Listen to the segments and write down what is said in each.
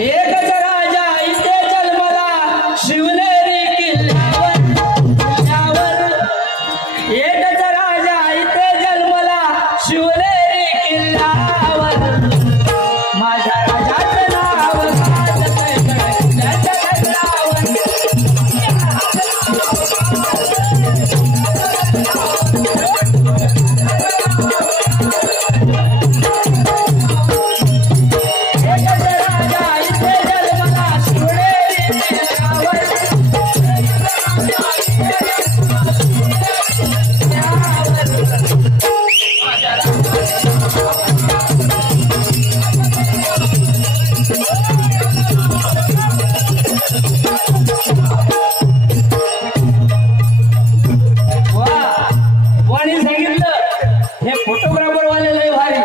एकच राजा इथे जन्मला शिवनेरी किल्ल्यावर एकच राजा इथे जन्मला शिवनेरी किल्ल्यावर माझ्या राजाचं नाव फोटोग्राफर वाले लय भारी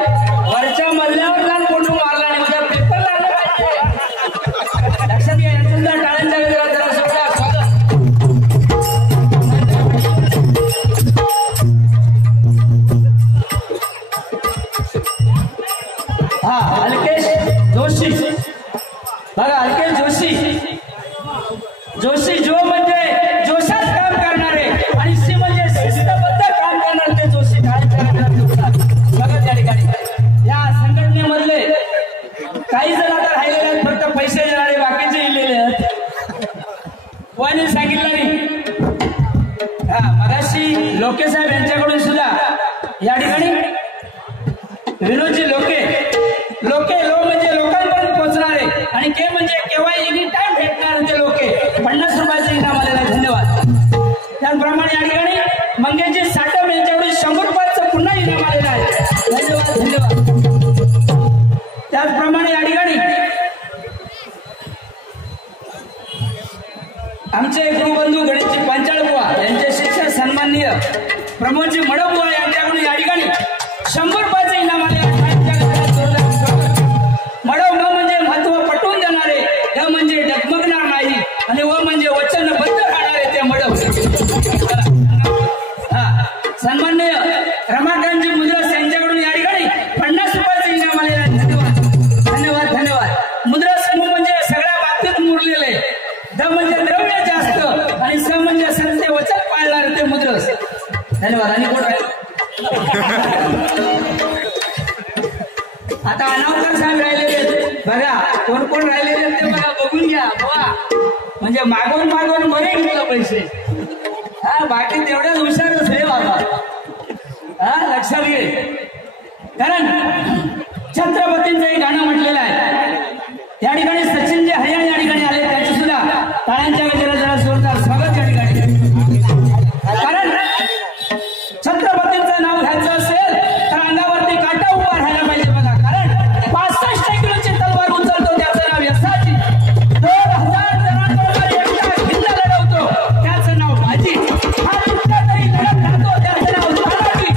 वरच्या मल्ल्यावर जाऊन फोटो मारला आणि उद्या पेपर लागला पाहिजे लक्षात घ्या तुमचा टाळ्यांच्या गजरात जरा सोडा हा अल्केश जोशी बघा अल्केश जोशी जो म्हणजे जोशात काम करणारे आणि सी म्हणजे शिस्तबद्ध काम करणारे ते जोशी बघा त्या ठिकाणी या संघटनेमधले काही जण आता राहिलेले आहेत फक्त पैसे देणारे बाकीचे इलेले आहेत कोणी सांगितलं नाही हा मगाशी लोके साहेब यांच्याकडून सुद्धा या ठिकाणी विनोदजी लोके लो म्हणजे लोकांपर्यंत पोहोचणारे आणि के म्हणजे केव्हा एनी टाइम भेटणारे ते लोके 50 रुपयाचं इनाम आलेलं आहे धन्यवाद त्याचप्रमाणे या ठिकाणी मंगेशजी साठम यांच्याकडून 100 रुपयाचं पुन्हा इनाम आलेलं आहे धन्यवाद त्याचप्रमाणे या ठिकाणी आमचे गुरुबंधू गणेशजी पांचाळबुवा यांचे शिक्षक सन्माननीय प्रमोदजी मडबुवा यांच्याकडून या ठिकाणी 100 रुपयाचं इनाम आले मडव न म्हणजे महत्व पटवून देणारे ग म्हणजे डगमगणार नाही आणि व म्हणजे वचनबद्ध राहणारे ते मडव हा सन्माननीय रमाकांतजी मुद्रस यांच्याकडून या ठिकाणी 50 रुपयाचं इनाम आलेलं आहे धन्यवाद मुद्रस म्हणजे सगळ्या बाबतीत मुरलेले द म्हणजे द्रव्य जास्त आणि स म्हणजे सत्य वचन पाळणारे ते मुद्रस धन्यवाद आणि कोण आहे आता अनावकर साहेब राहिलेले बघा कोण राहिलेले ते बघा बघून घ्या बघा म्हणजे मागून बरे घेतलं पैसे हा बाकी तेवढ्याच हुशारच आहे बाबा हा लक्षात घे कारण छत्रपतींचं एक गाणं म्हटलेलं आहे या ठिकाणी सचिनजी हरियाण या ठिकाणी आले त्यांचे सुद्धा टाळ्यांच्या गजरात जरा जोरदार स्वागत या ठिकाणी कारण छत्रपतींचं नाव घ्यायचं असेल तर अंगावरती काटा उभा राहायला पाहिजे बघा कारण 65 किलोची तलवार उचलतो त्याचं नाव यसाची 2000 जणांबरोबर एकटा खिल्ला लढवतो त्याचं नाव बाजी हा कुठला तरी लढत राहतो त्याचं नाव तानाजी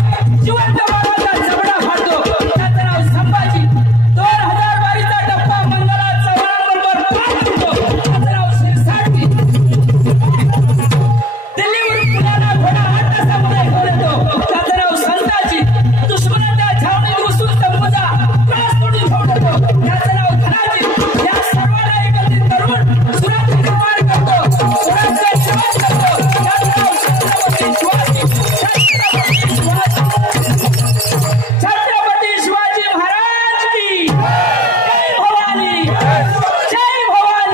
जिवंत मानवाचा जबडा फाडतो त्याचं नाव संभाजी 2000 वारीचा टप्पा मंगला चव्हाणांबरोबर पार करतो त्याचं नाव शिरसाटजी दिल्लीवरून पुण्याला घोडा 8 तासामध्ये घेऊन येतो त्याचं नाव संताजी दुश्मनाच्या छावणीत घुसून संपूजा त्रास तोडून फोडतो त्याचं नाव धनाजी या सर्वांना एकत्रित करून सुराज्य निर्माण करतो सुराज्य शिवाज करतो त्याचं नाव छत्रपती शिवाजी महाराज की जय भवानी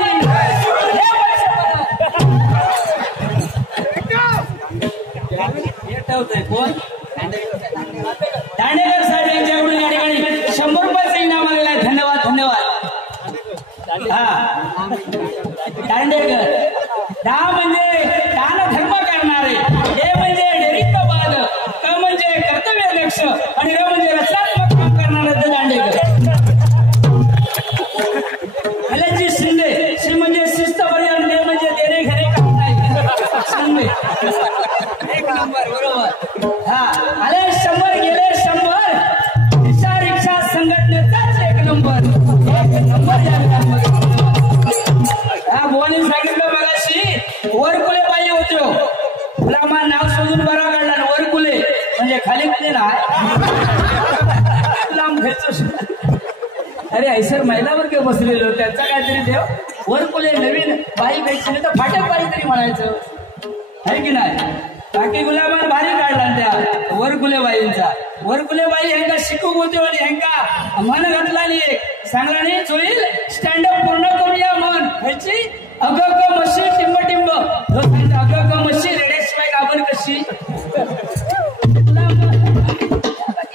कोण दांडेकर साहेब यांच्याकडून या ठिकाणी 100 रुपयाचं इनाम आलेलं आहे धन्यवाद हा दांडेकर दा म्हणजे दान धर्म करणारे हे म्हणजे डेरित्व बाल क म्हणजे कर्तव्यदक्ष आणि र म्हणजे रचनात्मक काम करणारे ते दांडेकर अलजी शिंदे श्री म्हणजे शिस्तबद्ध आणि दे म्हणजे देणे घेणे काम नाही शिंदे एक नंबर बरोबर हा आले 100 गेले 100 रिक्षा संघटनेचाच एक नंबर हा भुवानी सांगितलं मगाशी वरकुले पाहिजे होतो तुला मा नाव शोधून बरा काढला वरकुले म्हणजे खाली कुले ना लांब घ्यायचं अरे ऐसर महिलावर के बसलेलो त्याचा काहीतरी देव वरकुले नवीन बाई भेटली नाही तर फाट्या बाई तरी म्हणायचं आहे की नाही. बाकी गुलाबान भारी काढला त्या वरकुलेबाईंचा. वरकुलेबाई ह्यांका शिकू होते आणि ह्यांका मन घातला नाही एक सांगला नाही होईल स्टँडअप पूर्ण करूया मन ह्याची अग मशी टिंब टिंब अग मशी रेड्याशिवाय गाभण कशी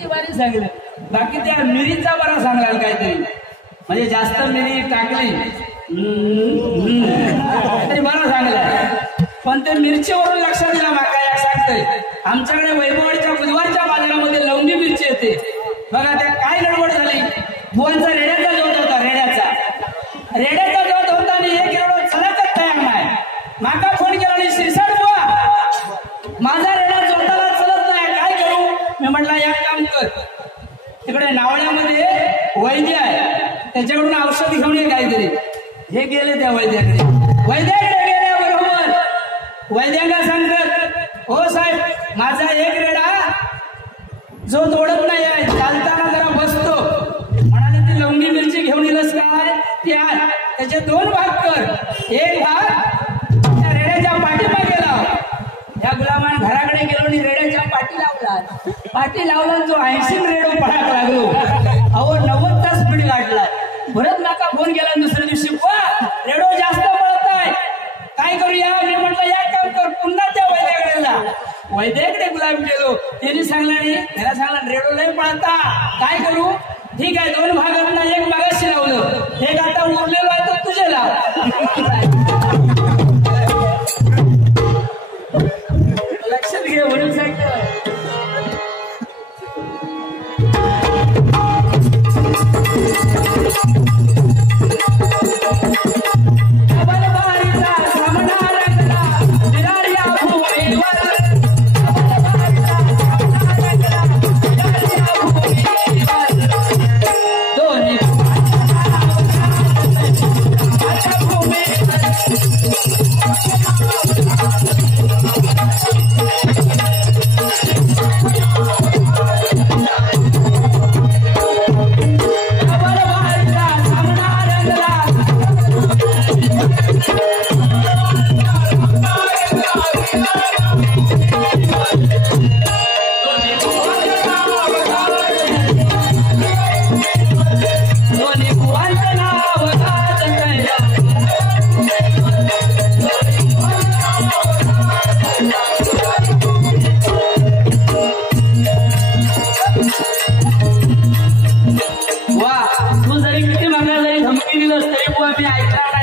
बारी सांगितलं. बाकी त्या मिरीचा बरा सांगला काहीतरी म्हणजे जास्त मिरी टाकली तरी बरा सांगला. पण ते मिरचीवरून लक्षात दिला माका या सांगतोय आमच्याकडे वैभववाडीच्या बुधवारच्या बाजारामध्ये लवंगी मिरची येते बघा. त्या काय गडबड झाली बुवांचा रेड्याचा जोत होता. रेड्याचा जोत होता आणि एक रेडो चलतच तयार नाही. माका फोन केला आणि शिरसाट बुवा माझा रेडा जोताला चलत नाही काय करू. मी म्हटलं एक काम कर तिकडे नावळ्यामध्ये वैद्य आहे त्याच्याकडून औषध घेऊन ये काहीतरी. हे गेले त्या वैद्याकडे. वैद्याकडे गेल्याबरोबर वैद्यांना सांगतात हो साहेब माझा एक रेडा जो तोडत नाही आहे चालताना जरा बसतो. म्हणाले ती लवंगी मिरची घेऊन येलस काय ती त्याचे 2 भाग कर. एक भाग त्या रेड्याच्या पाठीमागे लाव. या गुलामान घराकडे गेलो आणि रेड्याच्या पाठी लावला जो 80 रेडो पडाक लागलो. अहो 90 तास स्पीड गाठला. भरत नाका फोन केला दुसऱ्या दिवशी रेडो जास्त पळत आहे काय करूया. मी म्हटलं या काम कर पुन्हा त्या वैद्याकडे गुलाब गेलो. त्यांनी सांगला नाही त्याला सांगला रेडो लय पळता काय करू. ठीक आहे 2 भागात ना एक मागाशी लावलं एक आता उरलेलो आहे तर तुझे लाव. लक्षात घे म्हणून सांगतो.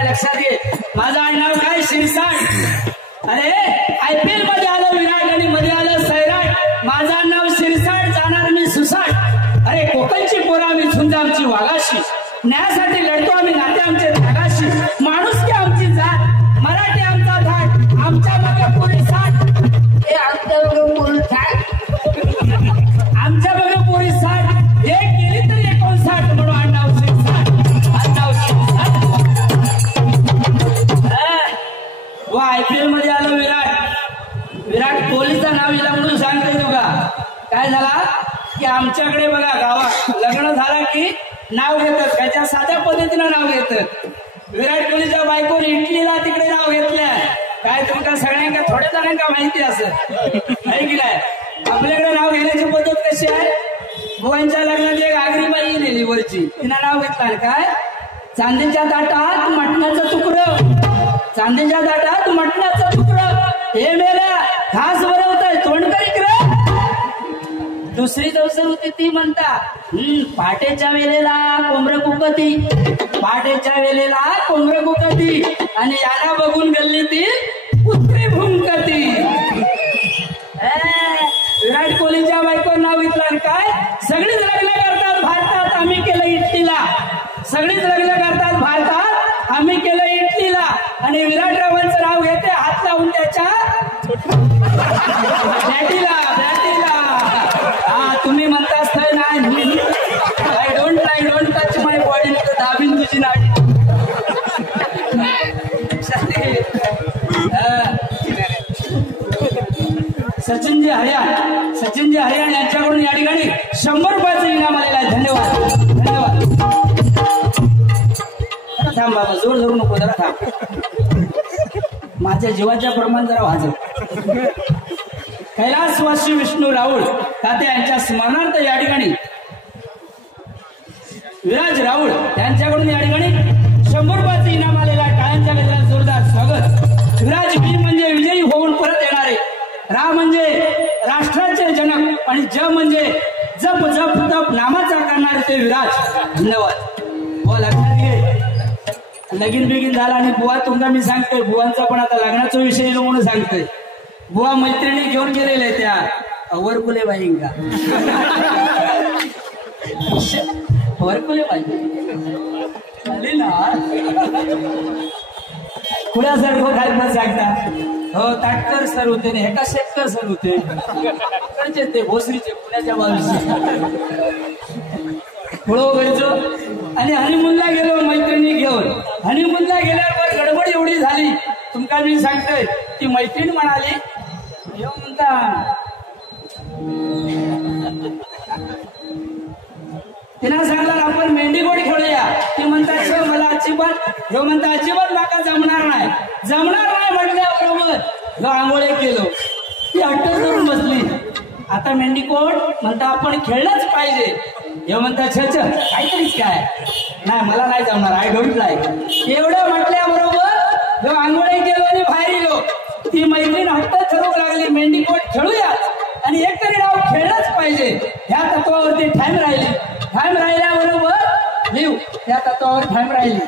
लक्षात घे माझं आडनाव काय शिरसाट. अरे IPL मध्ये आलं विराट आणि मध्ये आलं सैराट. माझं नाव शिरसाट जाणार मी सुसाट. अरे कोकणची पोरा मी झुंज आमची वाघाशी. न्यायासाठी लढतो आम्ही नाते आमचे धागाशी. माणूस की आमची जात मराठी आमचा धाट. आमच्या मागे पोरी साठ हे आमच्या मागे पोरी साठ आमच्या मागे पोरी साठ हे केली तरी 59 म्हणून आडनाव शिरसाट. आडनाव शिरसाट. IPL मध्ये आलं विराट कोहलीचं नाव हिला म्हणून सांगते तुका काय झाला की आमच्याकडे बघा गावात लग्न झालं की नाव घेतात त्याच्या साध्या पद्धतीनं नाव घेतात. विराट कोहलीच्या बायकोने इटलीला तिकडे नाव घेतलंय काय तुमका सगळ्यांना थोड्या जणांना माहिती असं आहे की नाही. आपल्याकडे नाव घेण्याची पद्धत कशी आहे. बुवांच्या लग्नात एक आगरीबाई नेली वरची तिनं नाव घेतलं काय चांदीच्या ताटात मटणाचं तुकडं. चांदीच्या ताटात मटणाचं तुकडं हे मेल्या घास बरवतय तोंड करीक रे. दुसरी दवसर होती ती म्हणता पहाटेच्या वेळेला कोंबड कुकती. पहाटेच्या वेळेला कोंबड कुकती आणि याला बघून गल्लीतील कुत्री भुंकती. विराट कोहलीच्या बायको नाव घेतलं काय सगळीच लग्न करतात भारतात आम्ही केलं इटलीला. सगळीच लग्न करतात भारतात आम्ही केलं इटलीला. आणि विराटरावांचं नाव घेते हात लावून त्याच्या बॅटीला. हा तुम्ही म्हणता स्थळ नाही. I don't touch my body दाबीन तुझी नाडी. सचिनजी हरियाण यांच्याकडून या ठिकाणी 100 रुपयाचं इनाम आलेलं आहे. धन्यवाद. बाबा जोर धरू नको, जरा थांब. माझ्या जीवाच्या प्रमाण जरा वाजव. कैलासवासी विष्णू राऊळ तात्या यांच्या स्मरणार्थ या ठिकाणी विराज राऊळ यांच्याकडून या ठिकाणी 100 रुपयाचं इनाम आलेला. टाळ्यांच्या गजरात जोरदार स्वागत. विराज बी म्हणजे विजयी होऊन परत येणारे, रा म्हणजे राष्ट्राचे जनक आणि ज म्हणजे जप जप तप नामाचा करणारे ते विराज. धन्यवाद. हो लक्षात घे, लगीन बिगीन झाला आणि बुवा तुमचा मी सांगतोय, बुवांचा पण आता लग्नाचा विषय म्हणून सांगतोय. बुवा मैत्रिणी घेऊन गेलेले त्या वरकुले बाईंका, वरकुले बाई आली ना खुल्यासारखं काय पण सांगता. हो ताटकर सर होते ना, एका शेतकर सर होते ते भोसरीचे पुण्याच्या बाजूचे. पुढं घ्यायचो आणि हनीमूनला गेलो मैत्रिणी घेऊन. हनीमूनला गेल्यावर गडबड एवढी झाली, तुमका मी सांगतोय, ती मैत्रीण म्हणाली म्हणता तिला सांगला आपण मेंढीकोट खेळूया. ती म्हणतात मला अजिबात, ह्यो म्हणता अजिबात माका जमणार नाही. जमणार नाही म्हटल्याबरोबर ह्यो आंघोळे केलो. ती हट्ट करून बसली. आता मेंढीकोट म्हणता आपण खेळलंच पाहिजे. हे म्हणता छच काहीतरीच काय नाही, मला नाही जमणार, आय डोंट लाईक. एवढं म्हटल्याबरोबर ह्यो आंघोळे गेलो आणि बाहेर गेलो. ती मैत्रीण हट्ट ठरवू लागली मेंढीकोट खेळूया आणि एक तरी डाव खेळलंच पाहिजे. ह्या तत्वावरती ठाम राहिली. ठाम राहिल्याबरोबर लिव त्या तत्वावर ठाम राहिली.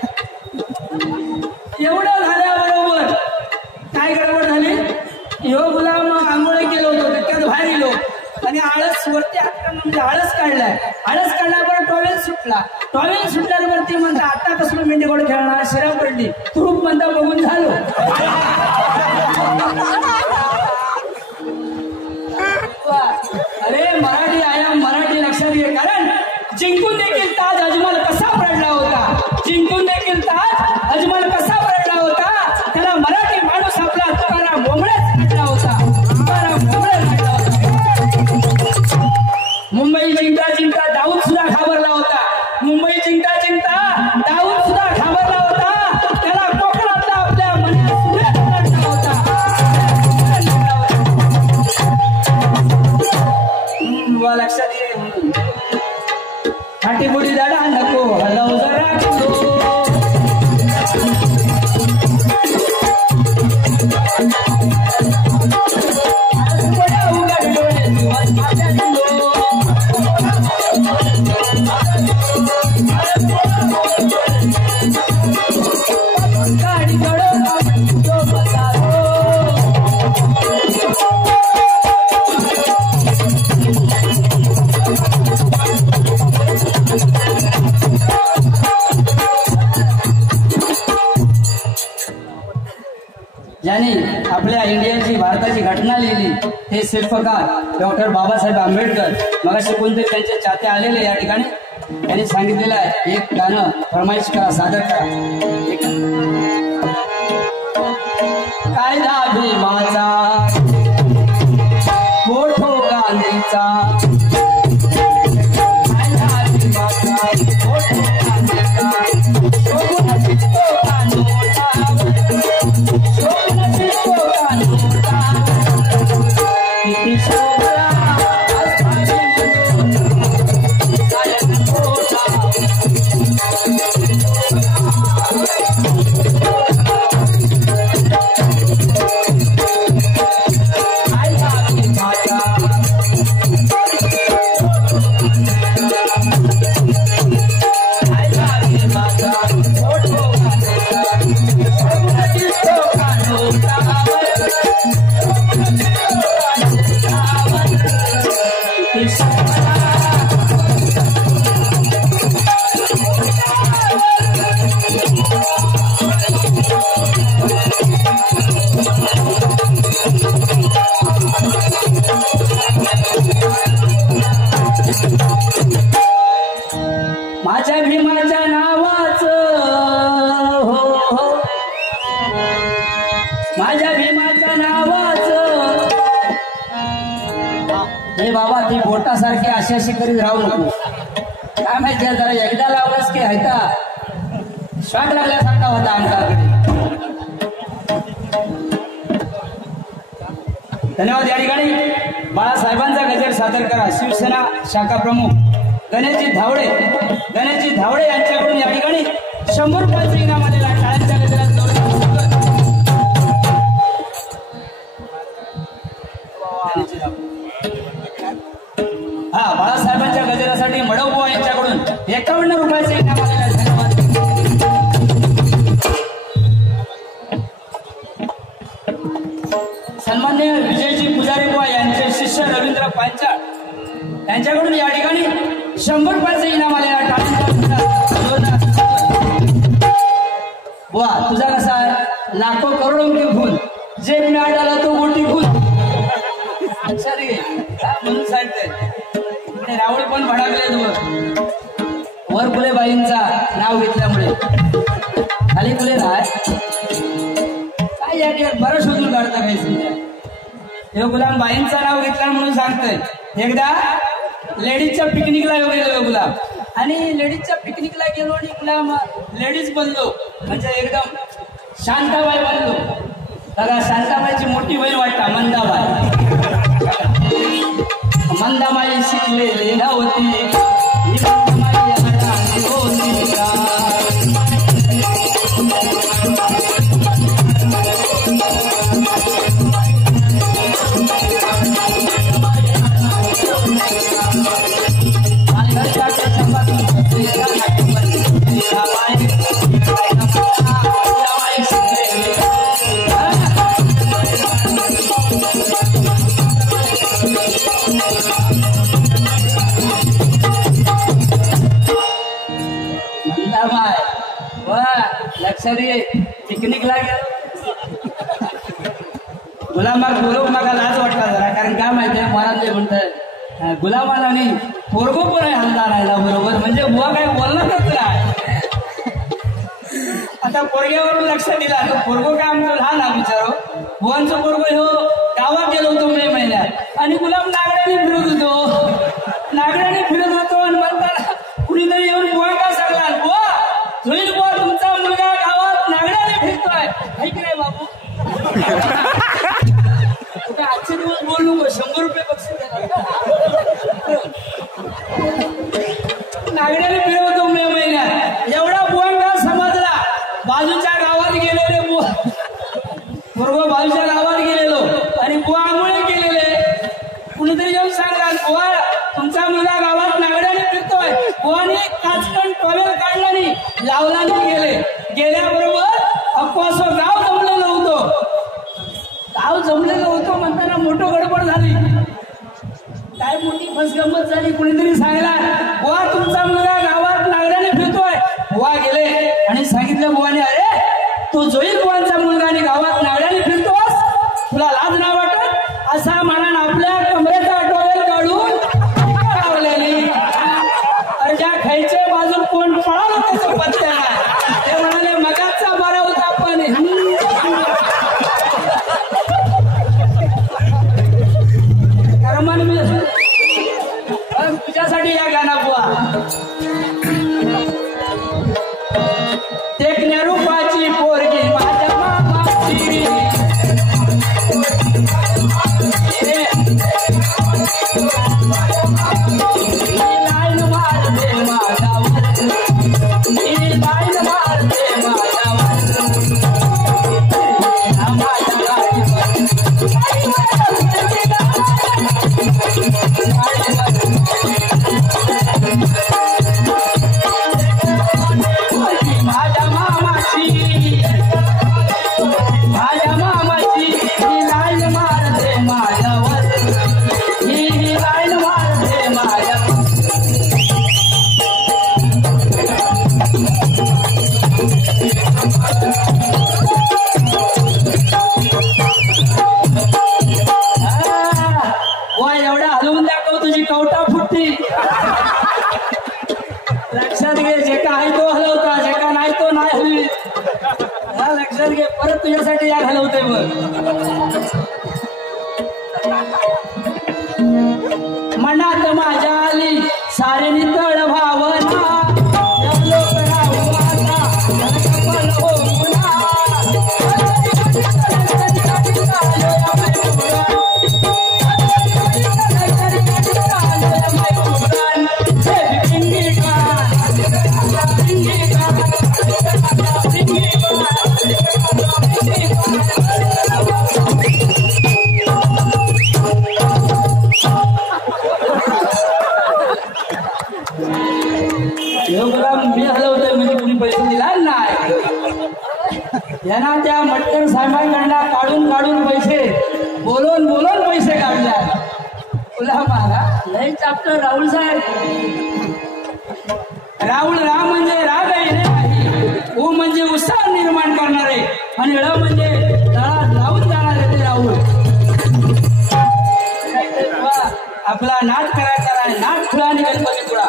एवढं झाल्याबरोबर काय गडबड झाली, ह्यो गुलाम आंघोळे केलं होतं, त्यात बाहेर गेलो आणि आळस वरती हात म्हणजे आळस काढलाय. आळस काढल्यावर टॉवेल सुटला. टॉवेल सुटल्यावरती म्हणता आता कसलं मेंढीकोट खेळणार, शिरा पडली. तुरूप म्हणता बघून झालो. अरे मराठी आया मराठी लक्षात घे, कारण जिंकून देखील ताज अजमल कसा पडला होता. जिंकून देखील ताज अजमल कसा पडला होता. त्याला मराठी माणूस आपला तुकाराम मोमळेच भेटला होता. तुकाराम मोमळेच भेटला होता. मुंबई जिंकता जिंकता दाऊद सुद्धा घाबरला होता. मुंबई जिंकता जिंकता दाऊद सुद्धा घाबरला होता. त्याला कोकणातला आपल्या मनात सुरेख पडला होता. लक्षात घे, ठाटीपुडी दाडा नको हलव जरा ज्यांनी आपल्या इंडियाची भारताची घटना लिहिली ते शिल्पकार डॉक्टर बाबासाहेब आंबेडकर. मगाशी कोणते त्यांचे चाहते आलेले या ठिकाणी, त्यांनी सांगितलेलं आहे एक गाणं फरमाईश करा, सादर करा. कायदा भीमाचा मोठो गांधीचा, कायदा भीमाचा मोठो गांधीचा, माझ्या भीमाच्या नावाचं हो हो, माझ्या भीमाच्या नावाचं. हे बाबा ती बोटासारखी अशी करीत राहू नको. काय माहिती जरा एकदा लावलंस की हायता श्वास लागल्यासारखा होता अंगाकडे. धन्यवाद. या ठिकाणी बाळासाहेबांचा गजर सादर करा शिवसेना शाखा प्रमुख गणेशजी धावडे यांच्याकडून या ठिकाणी 100 रुपयाचं इनाम आलेला आहे. टाळ्यांच्या गजरात हा बाळासाहेबांच्या गजरासाठी मडवबुवा यांच्याकडून 51 रुपयाचं इनाम आलेलं आहे. धन्यवाद. सन्मान्य विजयजी पुजारी बुवा यांचे शिष्य रवींद्र पांचाळ यांच्याकडून या ठिकाणी 100 रुपयाचं इनाम आलेलं आहे. बुवा तुझा कसा आहे लाखो करोडोंचे खून जे मिळाला आला तो गोटी खून म्हणून सांगते. रावळ पण भडाकले वर फुलेबाईंचा नाव घेतल्यामुळे खाली फुले नाही काय या ठिकाणी बरं शोधून काढता काही समजा. हे गुलामबाईंचं नाव घेतलं म्हणून सांगतोय. एकदा लेडीजच्या पिकनिकला गेलो गुलाम आणि लेडीजच्या पिकनिकला गेलो आणि गुलाम लेडीज बनलो म्हणजे एकदम शांताबाई बनलो. बघा शांताबाईची मोठी बहीण वाटता मंदाबाई शिकलेली नव्हती. लक्षात पिकनिकला गेलो गुलामार बोलू मला लाज वाटला जरा कारण काय माहितीये मनातले म्हणतात गुलामाला नाही पोरगो पण आहे हल्ला राहिला बरोबर म्हणजे बुवा काय बोलणारच नाही. आता पोरग्यावरून लक्ष दिला पोरगो काय आमचं लहान हा विचारो बुवांचं पोरगो हो गावात गेलो होतो मे महिन्यात आणि गुलाम नागड्याने फिरत होतो आणि म्हणताना कुणीतरी येऊन बुवा का सांगला बुवा होईल बुवा तुमचा मुलगा गावात नागड्याने फिरतोय ऐक रे बाबू तुला आजचे दिवस बोल नको 100 रुपये बक्षीस नागड्याने फिरवतो मे महिन्यात एवढा बुवांना समजला. बाजूच्या गावात गेलेले बुवा बरोबर बाजूच्या गावात गेलेलो आणि बुवा आंघोळे केलेले कुणीतरी येऊन सांगा बुवा तुमचा मुलगा गावात नागड्याने फिरतोय. बुवाने काचकन टॉवेल काढला नाही लावला नाही गेल्याबरोबर अप्पासो गाव जमलेलं होतं म्हणताना मोठं गडबड झाली. काय मोठी फसगंमत झाली. कुणीतरी सांगला बुवा तुमचा मुलगा गावात नागड्याने फिरतोय. बुवा गेले आणि सांगितलं बुवाने अरे तू जोईल बुवांचा मुलगा आणि गावात नागड्याने फिरतोस तुला लाज नाही वाटत असा म्हणान आपल्या कमरेचा टॉवेल काढून लावलेली अर्जा खायचे बाजू कोण पळालं त्याचं पत्त्या ते म्हणाले मगाचा बरा होता पण तुझ्यासाठी या गाणं बुवा देखण्या रूपाची पोरगी माझ्या मामाची लाईन मारते माझ्यावर लाईन मारते माझ्यावर एवढा हलवून दाखव तुझी कवटा फुटती. लक्षात घे जे का आहे तो हलवता जे का नाही तो नाही हलवी. लक्षात घे परत तुझ्यासाठी या हलवते मनात माझ्या आली सारे नितळ भावना मी हलवतोय म्हणजे कुणी पैसे दिला नाही. यांना त्या मटकर साहेबांकडना काढून काढून पैसे बोलून बोलून पैसे काढले. तुला मागा लय चापतं राहुल साहेब. राहुल राम म्हणजे राग आहे रे. ऊ म्हणजे उत्साह निर्माण करणारे आणि ळ म्हणजे तळात लावून जाणारे ते राहुल. आपला नाच करायचा आहे. नाच खुळा आणि गणपती खुळा.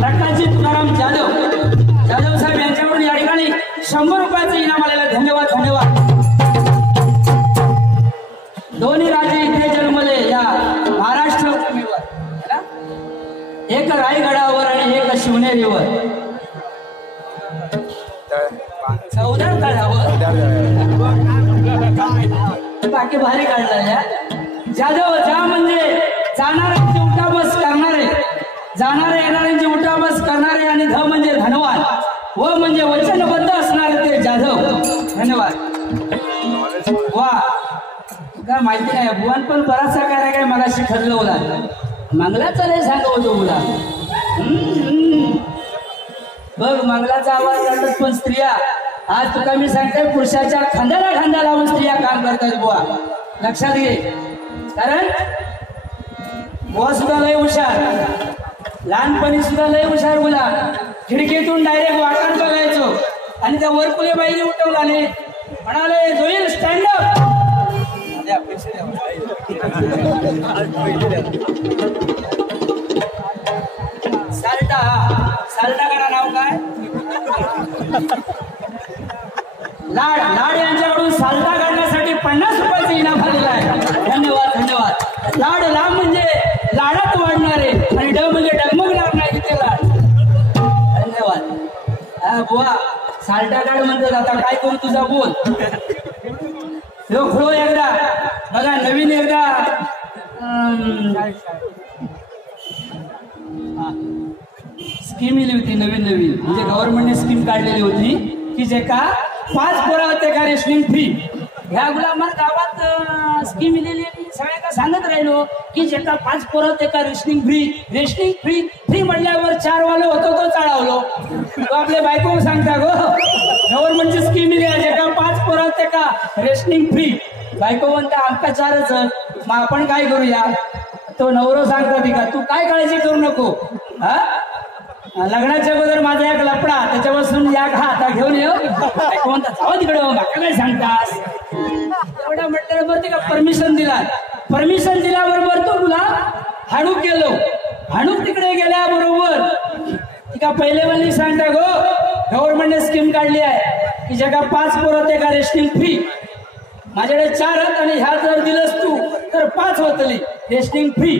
प्रकाशजी तुकाराम जाधव साहेब यांच्याकडून या ठिकाणी 100 रुपयाचं इनाम आलेलं. धन्यवाद धन्यवाद. दोन्ही राजे इथे जन्मले या महाराष्ट्र भूमीवर. एक रायगडावर आणि एक शिवनेरीवर. 14 तळावर बाकी भारी काढलेल्या. जाधव जा म्हणजे जाणाऱ्यांची उठाबस करणारे, जाणारे येणाऱ्यांची उठाबस करणारे आणि ध म्हणजे धनवान, व म्हणजे वचनबद्ध असणारे ते जाधव. धन्यवाद. वा काय माहिती नाही भुवन पण बराचसा काय मगाशी ठरलं बोला. मंगलाचा नाही सांगा होतो बोला. बघ मंगलाचा आवाज करतात पण स्त्रिया आज तुका मी सांगते पुरुषाच्या खांद्याला खांदा लावून स्त्रिया काम करतात बुवा. लक्षात घे. कारण बुवा सुद्धा लय हुशार. लहानपणी सुद्धा लय हुशार बोला. खिडकीतून डायरेक्ट वाटाण बघायचो आणि त्या वरकुले बाईने उठवला नाही म्हणाले जोईल स्टँड अप. साल्टा साल्टा कडा नाव काय लाड लाड यांच्याकडून साल्टा काढण्यासाठी 50 रुपयाचं इनाम आलेलं आहे. धन्यवाद धन्यवाद. लाड लांब म्हणजे लाडात वाढणारे आणि ड म्हणजे डगमगणार नाही ते लाड. धन्यवाद. हा बुवा साल्टा काढ म्हणतात. आता काय करू तुझा बोल. खुळो एकदा बघा नवीन एकदा स्कीम इली होती नवीन म्हणजे गव्हर्नमेंटने स्कीम काढलेली होती की जे का 5 पोरं होते का रेशनिंग फ्री. ह्या गुलामात गावात स्कीम इलेली सगळ्यांना सांगत राहिलो की जे का 5 पोरं होते का रेशनिंग फ्री म्हटल्यावर 4 वाले होतो तो चढावलो. तो आपल्या बायको सांगता गो गव्हर्नमेंटची स्कीम इली जे का 5 पोरं होते का रेशनिंग फ्री. बायको म्हणता आमका 4च मग आपण काय करूया. तो नवरो सांगता ती का तू काय काळजी करू नको. हा लग्नाच्या अगोदर माझा एक लपडा त्याच्यापासून या घा आता घेऊन ये. म्हणता जावा तिकडे बाका काय सांगतास. एवढा म्हटल्याबरोबर ते का परमिशन दिल्याबरोबर तो तुला हाडूक गेलो. हाडूक तिकडे गेल्याबरोबर ती का पहिले मला सांगता गो गव्हर्नमेंटने स्कीम काढली आहे की जे का 5 पोरं ते का रेशनिंग फ्री. माझ्याकडे 4 आहेत आणि ह्या जर दिलंस तू तर 5 होतली रेशनिंग फ्री.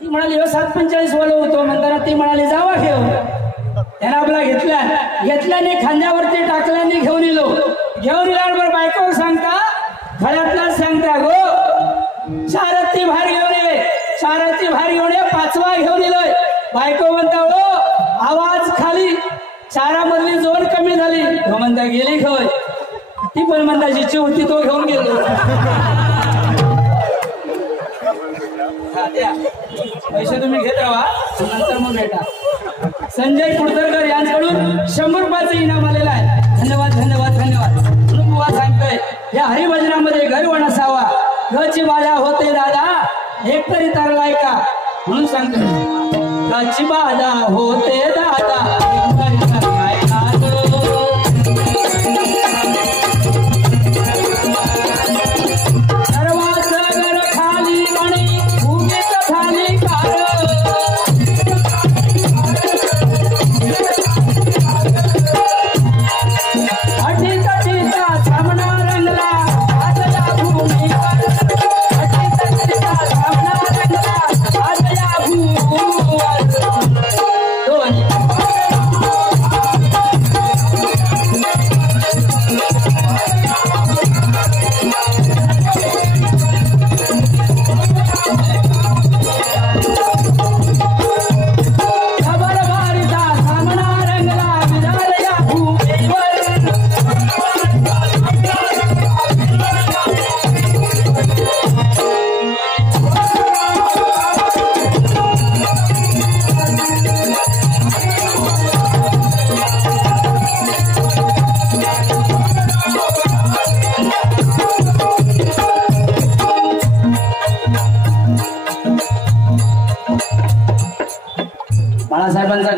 ती म्हणाली 745 वाला होतो म्हणताना ती म्हणाली जावा घेऊन. त्यानं आपला घेतल्याने खांद्यावरती टाकल्याने घेऊन इल्याबरोबर बायको सांगता खळ्यातला सांगता गो 4 हत्ती बाहेर घेऊन ये 5वा घेऊन इलोय. बायको म्हणता ओ आवाज खाली 4 मधली जोर कमी झाली. तो म्हणता गेली होय. ती पण म्हणता जिची होती तो घेऊन गेलो. पैसे तुम्ही घेत राहा नंतर मग भेटा. संजय कुडतरकर यांच्याकडून 100 रुपयाचं इनाम आलेलं आहे. धन्यवाद धन्यवाद धन्यवाद. म्हणून बुवा सांगतोय या हरिभजनामध्ये गर्व नसावा गची बाजा होते दादा एक तरी तरलाय का. म्हणून सांगतोय गची बाजा होते दादा एक तरी तरलाय का.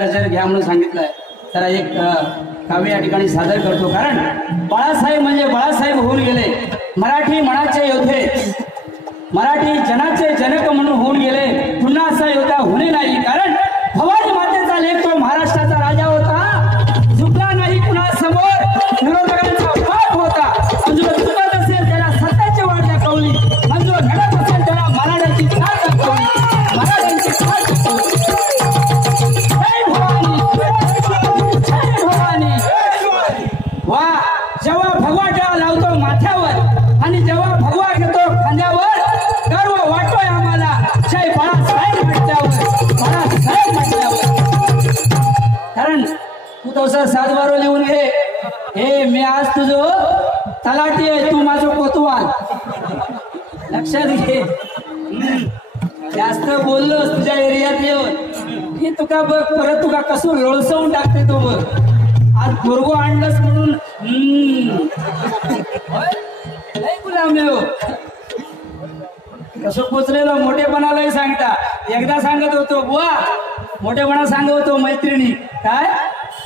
गजर घ्या म्हणून सांगितलंय. तर एक काव्य या ठिकाणी सादर करतो. कारण बाळासाहेब म्हणजे बाळासाहेब होऊन गेले मराठी मनाचे योद्धे, मराठी जनाचे जनक म्हणून होऊन गेले. पुन्हा असा योद्धा होणे नाही. कारण भवानी मातेचा लेख तो महाराष्ट्राचा राजा होता. झुकला नाही कुणा समोर, विरोधकांचा पाठ होता. जो चुकत असेल त्याला सत्याची वाट दाखवली, आणि जो घडत असेल त्याला मराठ्याची थाट दाखवली, मराठ्यांची थाट दाखवली. जय भवानी, जय भवानी. वा, जेव्हा भगवा टिळा लावतो माथ्यावर आणि जेव्हा भगवा घेतो खांद्यावर, गर्व वाटतोय आम्हाला. जय बाळासाहेब म्हटल्यावर, बाळासाहेब म्हटल्यावर. कारण तू तसं सातबारो लिहून घे, हे मी आज तुझो तलाठी आहे, तू माझं कोतवाल. लक्षात घे. जास्त बोललोस तुझ्या एरियात येऊन की तुका बघ परत तुका कसं लोळसवून टाकते तो बघ. आज पोरगो आणलंस म्हणून नाही गुलाम हो. कसं पोचलेलो मोठेपणालाही सांगता. एकदा सांगत होतो बुवा, मोठेपणा सांगत होतो मैत्रिणी काय,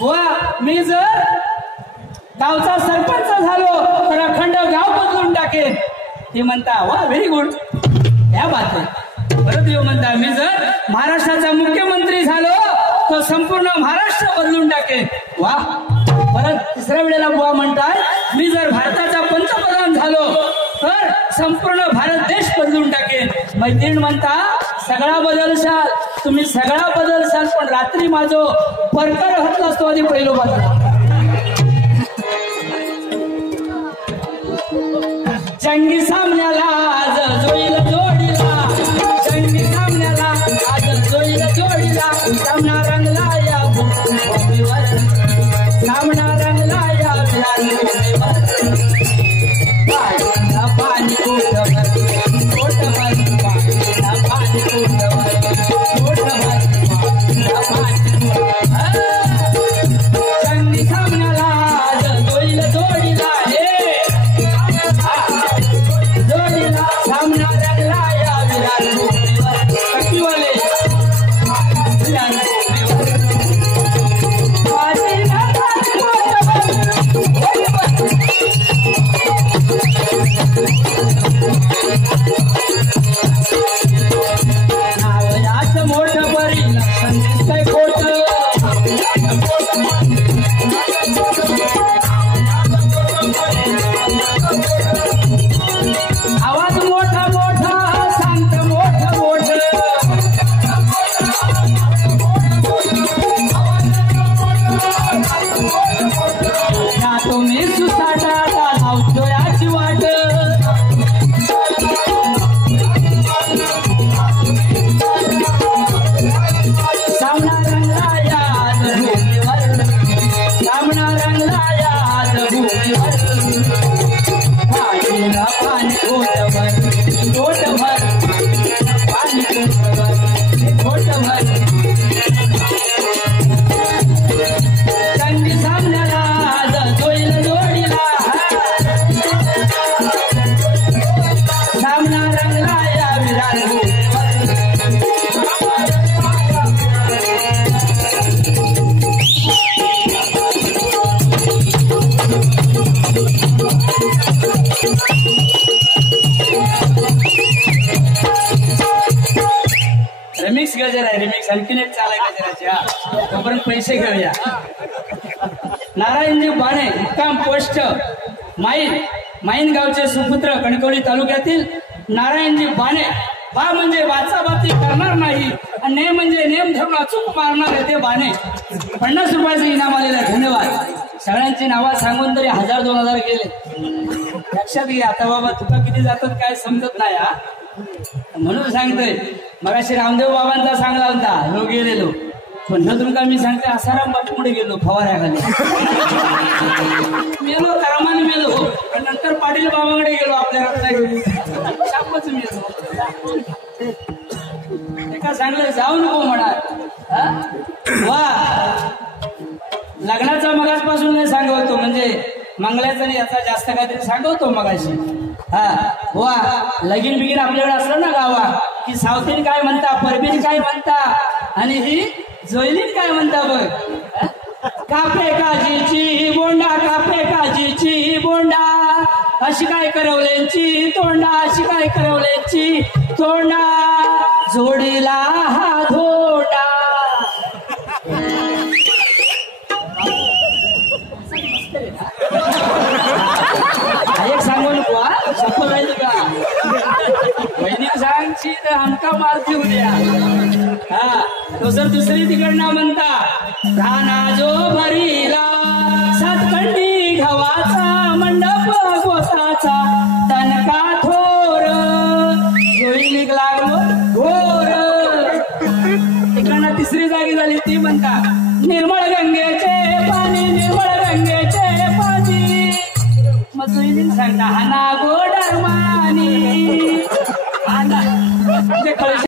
बुवा मी जर गावचा सरपंच झालो तर अखंड गाव बदलून टाकेन. ते म्हणता वा व्हेरी गुड, या बात आहे. परत येऊ म्हणता मी जर महाराष्ट्राचा मुख्यमंत्री झालो तर संपूर्ण महाराष्ट्र बदलून टाकेन. वा. परत तिसऱ्या वेळेला बुवा म्हणतात मी जर भारताचा पंतप्रधान झालो तर संपूर्ण भारत देश बदलून टाकेन. मैत्रीण म्हणता सगळा बदलशाल, तुम्ही सगळा बदलशाल, पण रात्री माझो परकर हतला असतो आधी पहिलो बदल. जंगी सामन्याला आज जोईल जोडीला, जंगी सामन्याला आज जोईल जोडीला. सामना रंगला या भूमीवर, सामना रंगला या भूमीवर. पाणी पोटभर, पोटभर पाणी पोटभर, पोटभर जंगी सामन्याला आज जोईल जोडीला. जोडीला सामना रंगला या विराट भूमीवर. कटीवाले मोठं बरी लक्षण दिसतंय खोट. आवाज मोठा मोठा सांगत मोठं मोठं. जातो मी सुसाटाला लावतो याची वाट. सामना रंगला याद भूमीवर, सामना रंगला याद भूमीवर. पाणीला पाणी पोटभर, पोटभर पाणी पोटभर, पोटभर. जंगी सामन्याला आज जोईल जोडीला, सामना रंगला या विराट भूमीवर. रिमिक्स गजर आहे, रिमिक्स आणखीन एक चाल आहे गजराची. तोपर्यंत पैसे घेऊया. नारायणजी बाणे मुक्काम पोस्ट माईन गावचे सुपुत्र, कणकवली तालुक्यातील नारायणजी बाणे. बा म्हणजे वाचाबाती करणार नाही, आणि ने म्हणजे नेम धरून अचूक मारणार आहे ते बाणे. 50 रुपयाचं इनाम आलेलं आहे. धन्यवाद. सगळ्यांची नावं सांगून तरी 1000-2000 गेले. लक्षात घे. आता बाबा तुका किती जातात काय समजत नाही हा, म्हणून सांगतोय. मगाशी रामदेव बाबांचा सांगला होता लो गेलेलो, पण तुमका मी सांगते आसाराम बापूकडे गेलो फवाऱ्याखाली. मेलो कामाने मेलो, पण नंतर पाटील बाबाकडे गेलो आपल्या रत्नागिरी. शापच मेलो. एका सांगलं जाऊ नको म्हणा. वा. लग्नाचा मगासपासून नाही सांगवतो, म्हणजे मंगळाचा आणि याचा जास्त काहीतरी सांगवतो मगाशी. हा वा. लगीन बिगीन आपल्याकडे असलं ना गावा की सावतीन काय म्हणता, परबीन काय म्हणता, आणि ही जोईलीन काय म्हणता बघ. कापे काजीची बोंडा, कापे काजीची बोंडा, अशी काय करवलेची तोंडा, अशी काय करवलेची तोंडा, जोडीला हा धोंडा. एक सांगू नको सफल राहिली का वैदिक सांगची तर आमका मारती उद्या. हा तो जर दुसरी तिकडनं म्हणता राणा जो भरीला सातखंडी गव्हाचा मंडप गोताचा दणका थोर जोईलीक लागलो घोर. तिकडनं तिसरी जागी झाली ती म्हणता निर्मळ गंगेचे पाणी, निर्मळ गंगेचे पाणी. मग जोईलीक सांगता हाना गोडरमानी.